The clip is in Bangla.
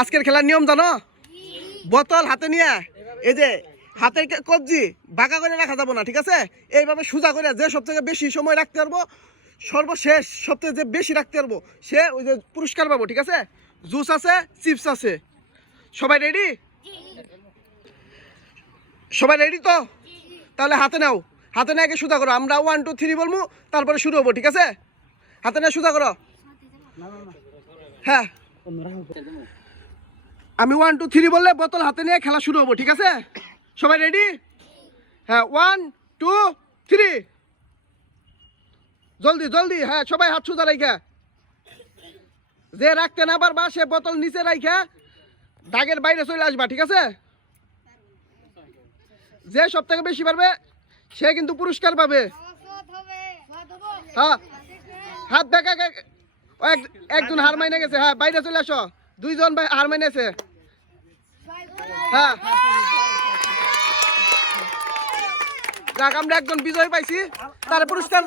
আজকের খেলার নিয়ম জানো? বোতল হাতে নিয়ে, এই যে হাতের কবজি বাঁকা করে রাখা যাব না, ঠিক আছে? এইভাবে সোজা করে যে সব থেকে বেশি সময় রাখতে পারব, সর্বশেষ সব থেকে যে বেশি রাখতে পারব, সে ওই যে পুরস্কার পাবো, ঠিক আছে? জুস আছে, চিপস আছে। সবাই রেডি সবাই রেডি তো? তাহলে হাতে নাও। হাতে নিয়ে আগে সোজা করো, আমরা ওয়ান টু থ্রি বলব, তারপরে শুরু হব, ঠিক আছে? হাতে নিয়ে সোজা করো। হ্যাঁ। আমি ওয়ান টু থ্রি বললে বোতল হাতে নিয়ে খেলা শুরু হব, ঠিক আছে? সবাই রেডি হ্যাঁ ওয়ান টু থ্রি জলদি জলদি হ্যাঁ সবাই হাত সোজা রাইখা। যে রাখতে না পারবা, সে বোতল নিচে রাইখা। দাগের বাইরে চলে আসবা, ঠিক আছে? যে সব থেকে বেশি পারবে, সে কিন্তু পুরস্কার পাবে। হ্যাঁ হাত দেখা একজন হার মাইনে গেছে হ্যাঁ বাইরে চলে আসো। দুইজন ভাই হার মেনেছে। হ্যাঁ। একজন বিজয় পাইছি। তার পুরস্কার